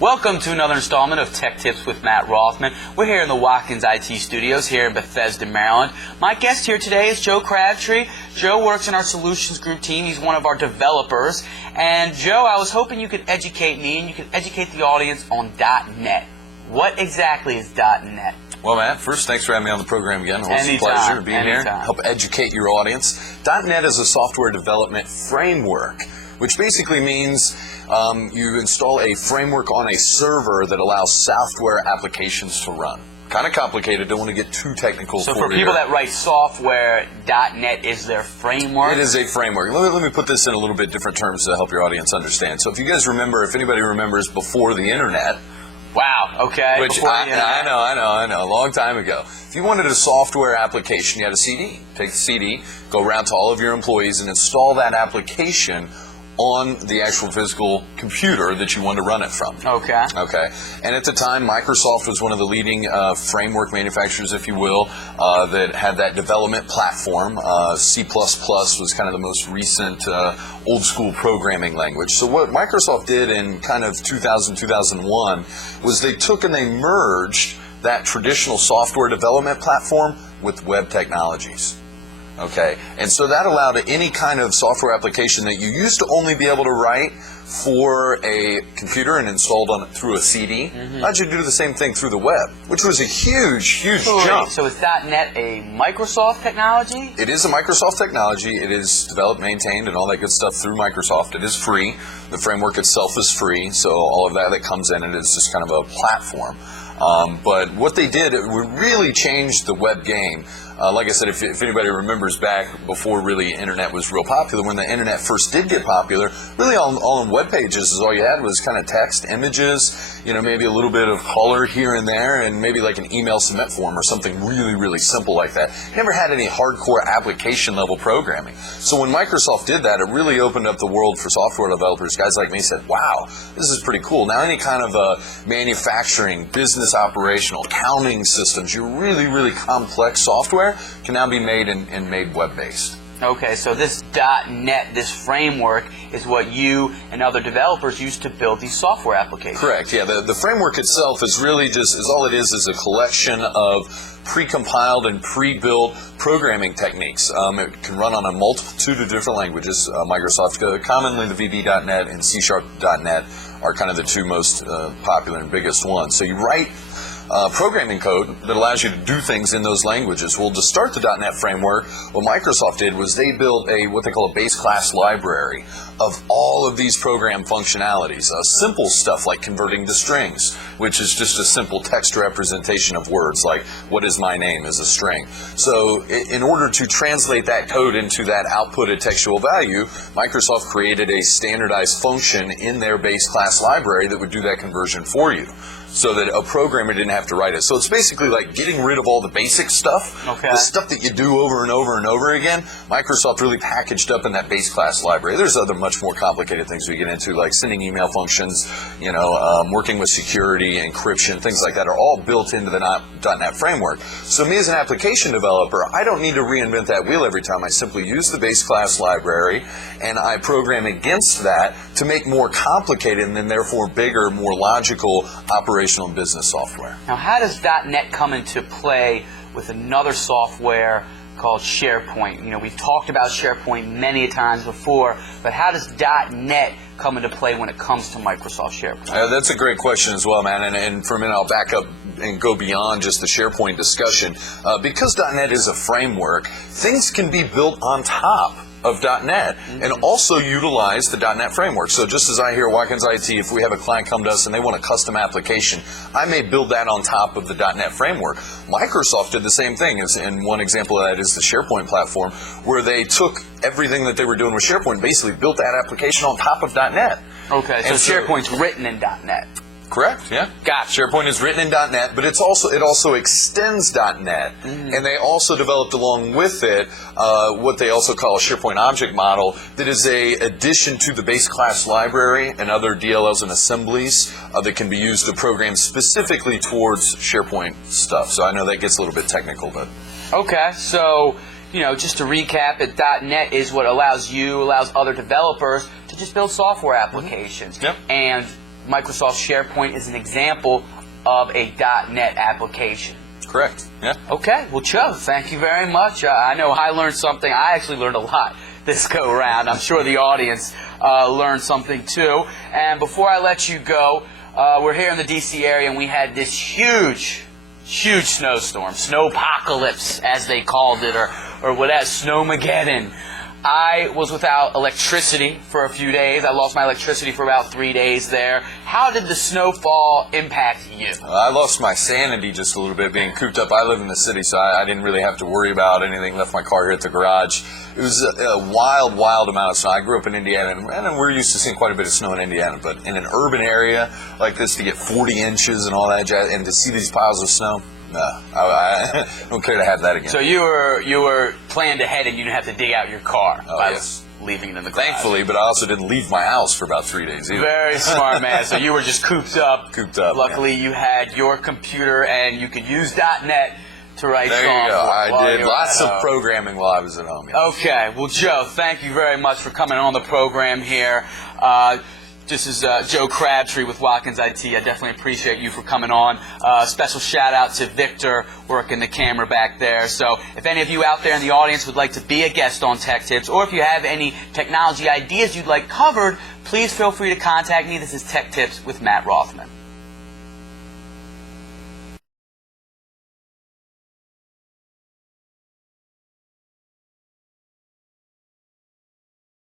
Welcome to another installment of Tech Tips with Matt Rothman. We're here in the Watkins IT studios here in Bethesda, Maryland. My guest here today is Joe Crabtree. Joe works in our solutions group team. He's one of our developers. And Joe, I was hoping you could educate me and you could educate the audience on .NET. What exactly is .NET? Well, Matt, first, thanks for having me on the program again. It's a pleasure being here. Help educate your audience. .NET is a software development framework, which basically means you install a framework on a server that allows software applications to run. Kind of complicated, don't want to get too technical. So for people that write software, .NET is their framework? It is a framework. Let me put this in a little bit different terms to help your audience understand. So if you guys remember, if anybody remembers before the internet, wow, okay. Which I know, a long time ago. If you wanted a software application, you had a CD. Take the CD, go around to all of your employees and install that application on the actual physical computer that you wanted to run it from. Okay. Okay. And at the time, Microsoft was one of the leading framework manufacturers, if you will, that had that development platform. C++ was kind of the most recent old school programming language. So what Microsoft did in kind of 2000, 2001 was they took and they merged that traditional software development platform with web technologies. Okay, and so that allowed any kind of software application that you used to only be able to write for a computer and installed on through a CD, allowed you to do the same thing through the web, which was a huge jump. So is .NET a Microsoft technology? It is a Microsoft technology. It is developed, maintained, and all that good stuff through Microsoft. It is free. The framework itself is free, so all of that comes in, it is just kind of a platform. But what they did, it really changed the web game. Like I said, if anybody remembers back before really internet was real popular, when the internet first did get popular, really all on web pages is all you had was kind of text, images, maybe a little bit of color here and there, and maybe like an email submit form or something really simple like that. Never had any hardcore application level programming. So when Microsoft did that, it really opened up the world for software developers. Guys like me said, wow, this is pretty cool. Now any kind of manufacturing, business operational, accounting systems, your really complex software can now be made and made web-based. Okay, so this .NET, this framework, is what you and other developers use to build these software applications. Correct, yeah. The framework itself is really all it is a collection of pre-compiled and pre-built programming techniques. It can run on a multitude of different languages. Microsoft, commonly the VB.NET and C#.NET are kind of the two most popular and biggest ones. So you write programming code that allows you to do things in those languages. Well, to start the .NET framework, what Microsoft did was they built what they call a base class library of all of these program functionalities. Simple stuff like converting to strings, which is just a simple text representation of words, like what is my name is a string. So in order to translate that code into that outputted textual value, Microsoft created a standardized function in their base class library that would do that conversion for you, so that a programmer didn't have to write it. So it's basically like getting rid of all the basic stuff, the stuff that you do over and over and over again. Microsoft really packaged up in that base class library. There's other much more complicated things we get into, like sending email functions, working with security, encryption, things like that are all built into the .NET framework. So me as an application developer, I don't need to reinvent that wheel every time. I simply use the base class library and I program against that to make more complicated and then therefore bigger, more logical operational and business software. Now, how does .NET come into play with another software called SharePoint? We've talked about SharePoint many times before, but how does .NET come into play when it comes to Microsoft SharePoint? That's a great question as well, man. And for a minute, I'll back up and go beyond just the SharePoint discussion. Because .NET is a framework, things can be built on top of .NET and also utilize the .NET framework. So just as I hear Watkins IT, if we have a client come to us and they want a custom application, I may build that on top of the .NET framework. Microsoft did the same thing, and one example of that is the SharePoint platform, where they took everything that they were doing with SharePoint, basically built that application on top of .NET. Okay, so SharePoint's written in .NET. Correct, yeah. Gotcha. SharePoint is written in .NET, but it also extends .NET, and they also developed along with it what they also call a SharePoint object model that is a addition to the base class library and other DLLs and assemblies that can be used to program specifically towards SharePoint stuff. So I know that gets a little bit technical, but... Okay, so, just to recap it, .NET is what allows other developers to just build software applications. Yep. And Microsoft SharePoint is an example of a .NET application. Correct. Yeah. Okay. Well, Joe, thank you very much. I know I learned something. I actually learned a lot this go around. I'm sure the audience learned something too. And before I let you go, we're here in the D.C. area, and we had this huge snowstorm, snowpocalypse, as they called it, or whatever, Snowmageddon. I was without electricity for a few days. I lost my electricity for about 3 days there. How did the snowfall impact you? I lost my sanity just a little bit being cooped up. I live in the city, so I didn't really have to worry about anything. Left my car here at the garage. It was a wild amount of snow. I grew up in Indiana, and we're used to seeing quite a bit of snow in Indiana. But in an urban area like this, to get 40 inches and all that jazz, and to see these piles of snow, no, I don't care to have that again. So you were planned ahead, and you didn't have to dig out your car by leaving it in the garage. Thankfully, but I also didn't leave my house for about 3 days either. Very smart, man. So you were just cooped up. Cooped up. Luckily, you had your computer, and you could use .NET to write there software. You go. I did lots of home. programming while I was at home. Yeah. Okay. Well, Joe, thank you very much for coming on the program here. This is Joe Crabtree with Watkins IT. I definitely appreciate you for coming on. Special shout out to Victor working the camera back there. So if any of you out there in the audience would like to be a guest on Tech Tips, or if you have any technology ideas you'd like covered, please feel free to contact me. This is Tech Tips with Matt Rothman.